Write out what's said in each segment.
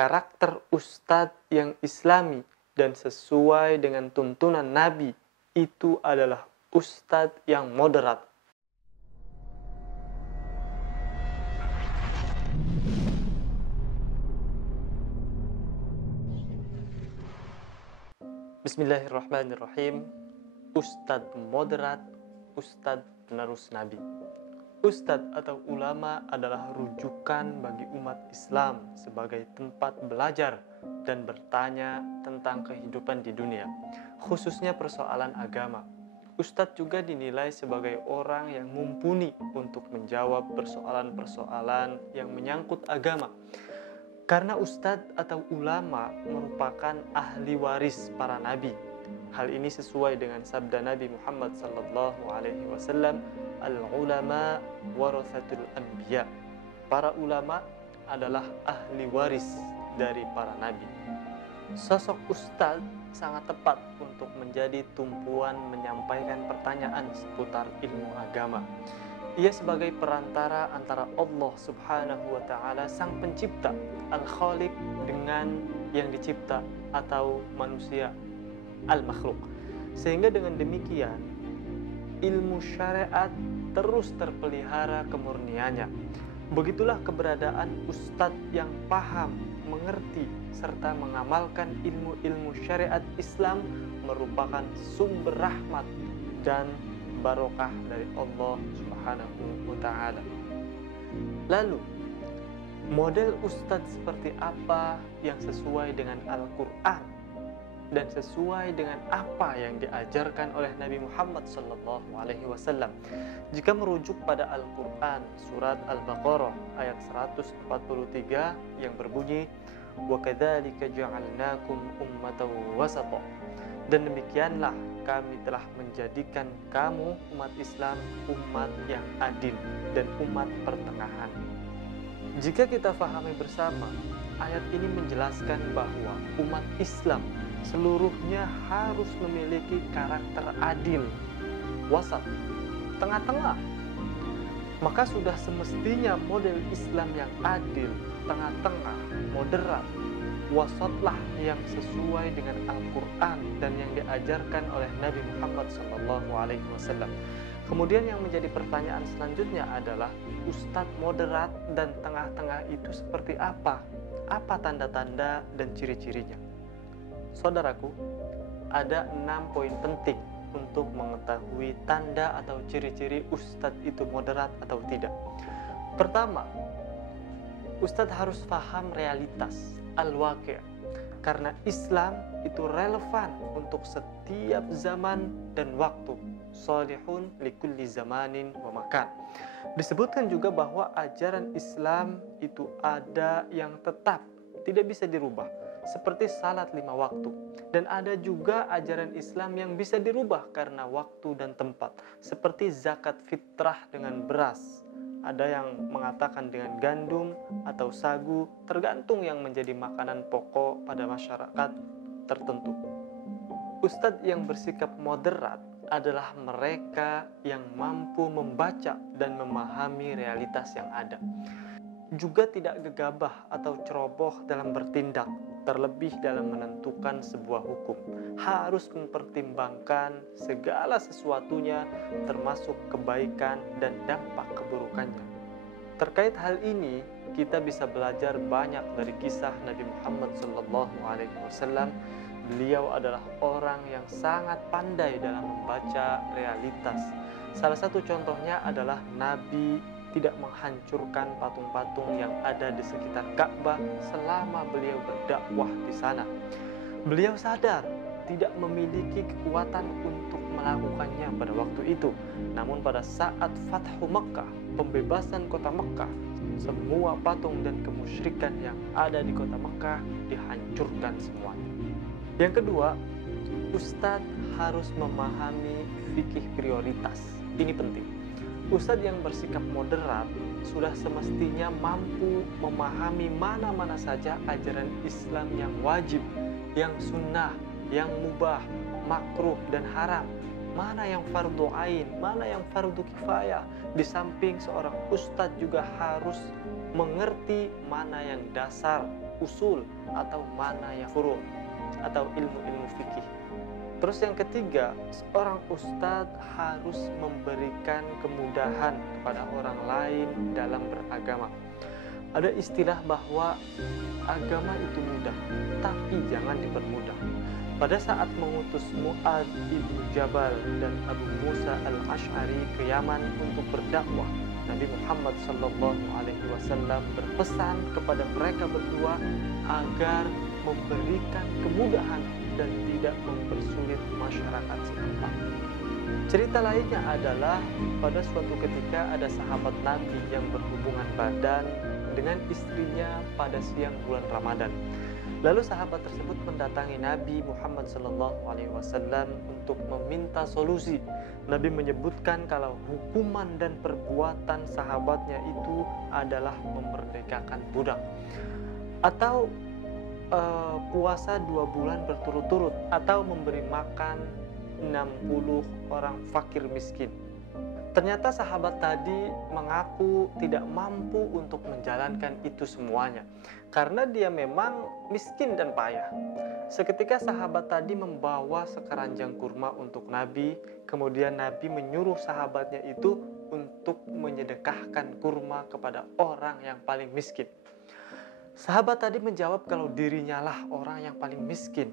karakter ustadz yang islami dan sesuai dengan tuntunan Nabi itu adalah ustadz yang moderat. Bismillahirrahmanirrahim. Ustadz moderat, ustadz penerus Nabi. Ustadz atau ulama adalah rujukan bagi umat Islam sebagai tempat belajar dan bertanya tentang kehidupan di dunia, khususnya persoalan agama. Ustadz juga dinilai sebagai orang yang mumpuni untuk menjawab persoalan-persoalan yang menyangkut agama. Karena ustadz atau ulama merupakan ahli waris para nabi. Hal ini sesuai dengan sabda Nabi Muhammad SAW, al-ulama warathatul anbiya. Para ulama adalah ahli waris dari para nabi. Sosok ustadz sangat tepat untuk menjadi tumpuan menyampaikan pertanyaan seputar ilmu agama. Ia sebagai perantara antara Allah Subhanahu wa Ta'ala, Sang Pencipta, Al-Khaliq, dengan yang dicipta atau manusia, Al-Makhluk. Sehingga dengan demikian, ilmu syariat terus terpelihara kemurniannya. Begitulah keberadaan ustadz yang paham, mengerti, serta mengamalkan ilmu-ilmu syariat Islam merupakan sumber rahmat dan barokah dari Allah Subhanahu wa Ta'ala. Lalu, model ustadz seperti apa yang sesuai dengan Al-Quran dan sesuai dengan apa yang diajarkan oleh Nabi Muhammad SAW? Jika merujuk pada Al-Quran, surat Al-Baqarah ayat 143 yang berbunyi, وَكَذَلِكَ جَعَلْنَاكُمْ أُمَّةً وَسَطًا. Dan demikianlah kami telah menjadikan kamu umat Islam umat yang adil dan umat pertengahan. Jika kita pahami bersama, ayat ini menjelaskan bahwa umat Islam seluruhnya harus memiliki karakter adil, wasat, tengah-tengah. Maka sudah semestinya model Islam yang adil, tengah-tengah, moderat, wasatlah yang sesuai dengan Al-Quran dan yang diajarkan oleh Nabi Muhammad SAW. Kemudian yang menjadi pertanyaan selanjutnya adalah, ustadz moderat dan tengah-tengah itu seperti apa? Apa tanda-tanda dan ciri-cirinya? Saudaraku, ada 6 poin penting untuk mengetahui tanda atau ciri-ciri ustadz itu moderat atau tidak. Pertama, ustadz harus paham realitas, al-waqi', karena Islam itu relevan untuk setiap zaman dan waktu. Salihun likulli zamanin wa makan. Disebutkan juga bahwa ajaran Islam itu ada yang tetap, tidak bisa dirubah, seperti salat 5 waktu. Dan ada juga ajaran Islam yang bisa dirubah karena waktu dan tempat, seperti zakat fitrah dengan beras. Ada yang mengatakan dengan gandum atau sagu, tergantung yang menjadi makanan pokok pada masyarakat tertentu. Ustadz yang bersikap moderat adalah mereka yang mampu membaca dan memahami realitas yang ada. Juga tidak gegabah atau ceroboh dalam bertindak, terlebih dalam menentukan sebuah hukum. Harus mempertimbangkan segala sesuatunya, termasuk kebaikan dan dampak keburukannya. Terkait hal ini, kita bisa belajar banyak dari kisah Nabi Muhammad SAW. Beliau adalah orang yang sangat pandai dalam membaca realitas. Salah satu contohnya adalah Nabi tidak menghancurkan patung-patung yang ada di sekitar Ka'bah selama beliau berdakwah di sana. Beliau sadar tidak memiliki kekuatan untuk melakukannya pada waktu itu. Namun pada saat Fathu Makkah, pembebasan kota Makkah, semua patung dan kemusyrikan yang ada di kota Makkah dihancurkan semuanya. Yang kedua, ustadz harus memahami fikih prioritas. Ini penting. Ustadz yang bersikap moderat sudah semestinya mampu memahami mana-mana saja ajaran Islam yang wajib, yang sunnah, yang mubah, makruh, dan haram. Mana yang fardu ain, mana yang fardu kifayah. Di samping seorang ustadz juga harus mengerti mana yang dasar usul atau mana yang furu' atau ilmu-ilmu fikih. Terus yang ketiga, seorang ustadz harus memberikan kemudahan kepada orang lain dalam beragama. Ada istilah bahwa agama itu mudah, tapi jangan dipermudah. Pada saat mengutus Mu'adz bin Jabal dan Abu Musa al-Asy'ari ke Yaman untuk berdakwah, Nabi Muhammad SAW berpesan kepada mereka berdua agar memberikan kemudahan dan tidak mempersulit masyarakat setempat. Cerita lainnya adalah pada suatu ketika ada sahabat Nabi yang berhubungan badan dengan istrinya pada siang bulan Ramadan. Lalu sahabat tersebut mendatangi Nabi Muhammad SAW untuk meminta solusi. Nabi menyebutkan kalau hukuman dan perbuatan sahabatnya itu adalah memerdekakan budak, atau puasa 2 bulan berturut-turut, atau memberi makan 60 orang fakir miskin. Ternyata sahabat tadi mengaku tidak mampu untuk menjalankan itu semuanya karena dia memang miskin dan payah. Seketika sahabat tadi membawa sekeranjang kurma untuk Nabi, kemudian Nabi menyuruh sahabatnya itu untuk menyedekahkan kurma kepada orang yang paling miskin. Sahabat tadi menjawab kalau dirinya lah orang yang paling miskin.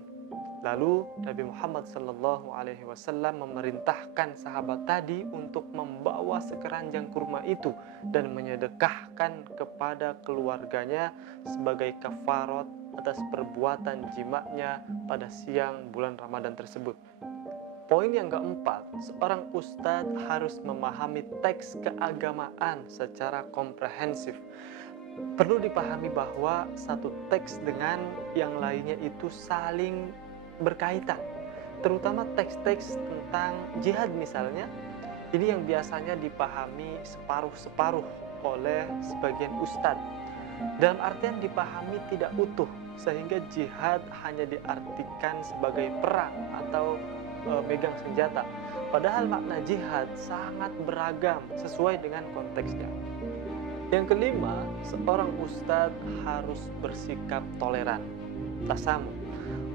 Lalu Nabi Muhammad SAW memerintahkan sahabat tadi untuk membawa sekeranjang kurma itu dan menyedekahkan kepada keluarganya sebagai kafarat atas perbuatan jimaknya pada siang bulan Ramadan tersebut. Poin yang keempat, seorang ustadz harus memahami teks keagamaan secara komprehensif. Perlu dipahami bahwa satu teks dengan yang lainnya itu saling berkaitan, terutama teks-teks tentang jihad misalnya. Ini yang biasanya dipahami separuh-separuh oleh sebagian ustadz, dalam artian dipahami tidak utuh, sehingga jihad hanya diartikan sebagai perang atau megang senjata. Padahal makna jihad sangat beragam sesuai dengan konteksnya. Yang kelima, seorang ustadz harus bersikap toleran. Tasamu.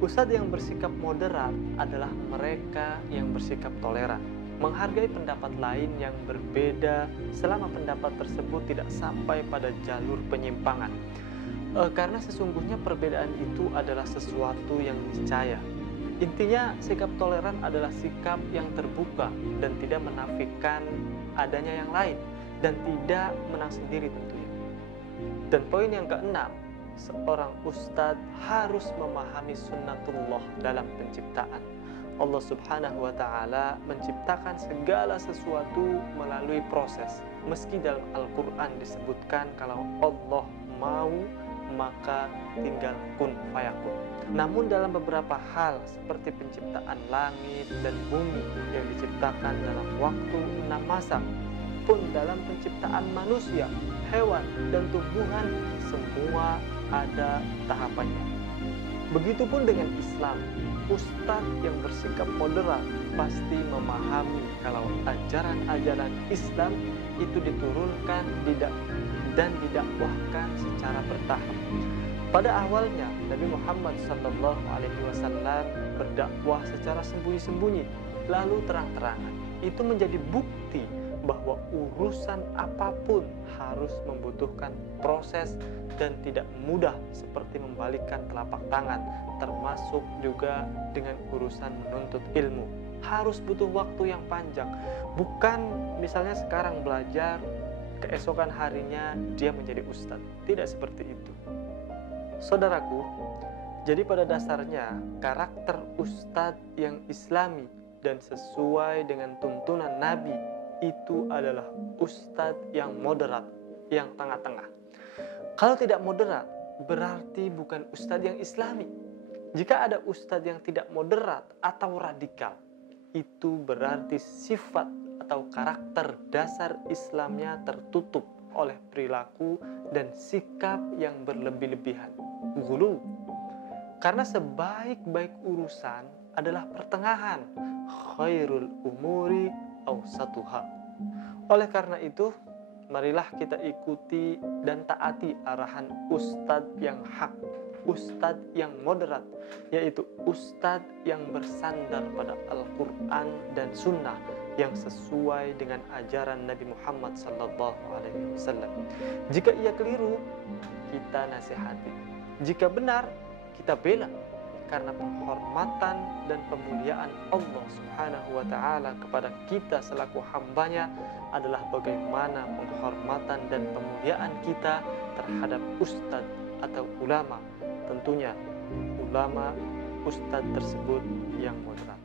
Ustadz yang bersikap moderat adalah mereka yang bersikap toleran, menghargai pendapat lain yang berbeda selama pendapat tersebut tidak sampai pada jalur penyimpangan. Karena sesungguhnya perbedaan itu adalah sesuatu yang niscaya. Intinya, sikap toleran adalah sikap yang terbuka dan tidak menafikan adanya yang lain, dan tidak menang sendiri tentunya. Dan poin yang keenam, seorang ustadz harus memahami sunnatullah dalam penciptaan. Allah Subhanahu wa Ta'ala menciptakan segala sesuatu melalui proses. Meski dalam Al-Quran disebutkan kalau Allah mau maka tinggal kun fayakun. Namun dalam beberapa hal seperti penciptaan langit dan bumi yang diciptakan dalam waktu 6 masa, pun dalam penciptaan manusia, hewan, dan tumbuhan, semua ada tahapannya. Begitupun dengan Islam, ustadz yang bersikap moderat pasti memahami kalau ajaran-ajaran Islam itu diturunkan dan didakwahkan secara bertahap. Pada awalnya, Nabi Muhammad SAW berdakwah secara sembunyi-sembunyi, lalu terang-terangan. Itu menjadi bukti bahwa urusan apapun harus membutuhkan proses dan tidak mudah seperti membalikkan telapak tangan, termasuk juga dengan urusan menuntut ilmu. Harus butuh waktu yang panjang, bukan misalnya sekarang belajar, keesokan harinya dia menjadi ustadz. Tidak seperti itu. Saudaraku, jadi pada dasarnya karakter ustadz yang islami dan sesuai dengan tuntunan Nabi itu adalah ustadz yang moderat, yang tengah-tengah. Kalau tidak moderat, berarti bukan ustadz yang islami. Jika ada ustadz yang tidak moderat atau radikal, itu berarti sifat atau karakter dasar Islamnya tertutup oleh perilaku dan sikap yang berlebih-lebihan, ghulu. Karena sebaik-baik urusan adalah pertengahan, khairul umuri awsatuha. Oleh karena itu, marilah kita ikuti dan taati arahan ustadz yang hak, ustadz yang moderat, yaitu ustadz yang bersandar pada Al-Quran dan Sunnah yang sesuai dengan ajaran Nabi Muhammad SAW. Jika ia keliru, kita nasihati. Jika benar, kita bela, karena penghormatan dan pemuliaan Allah Subhanahu wa Ta'ala kepada kita selaku hambanya adalah bagaimana penghormatan dan pemuliaan kita terhadap ustadz atau ulama, tentunya ulama ustadz tersebut yang moderat.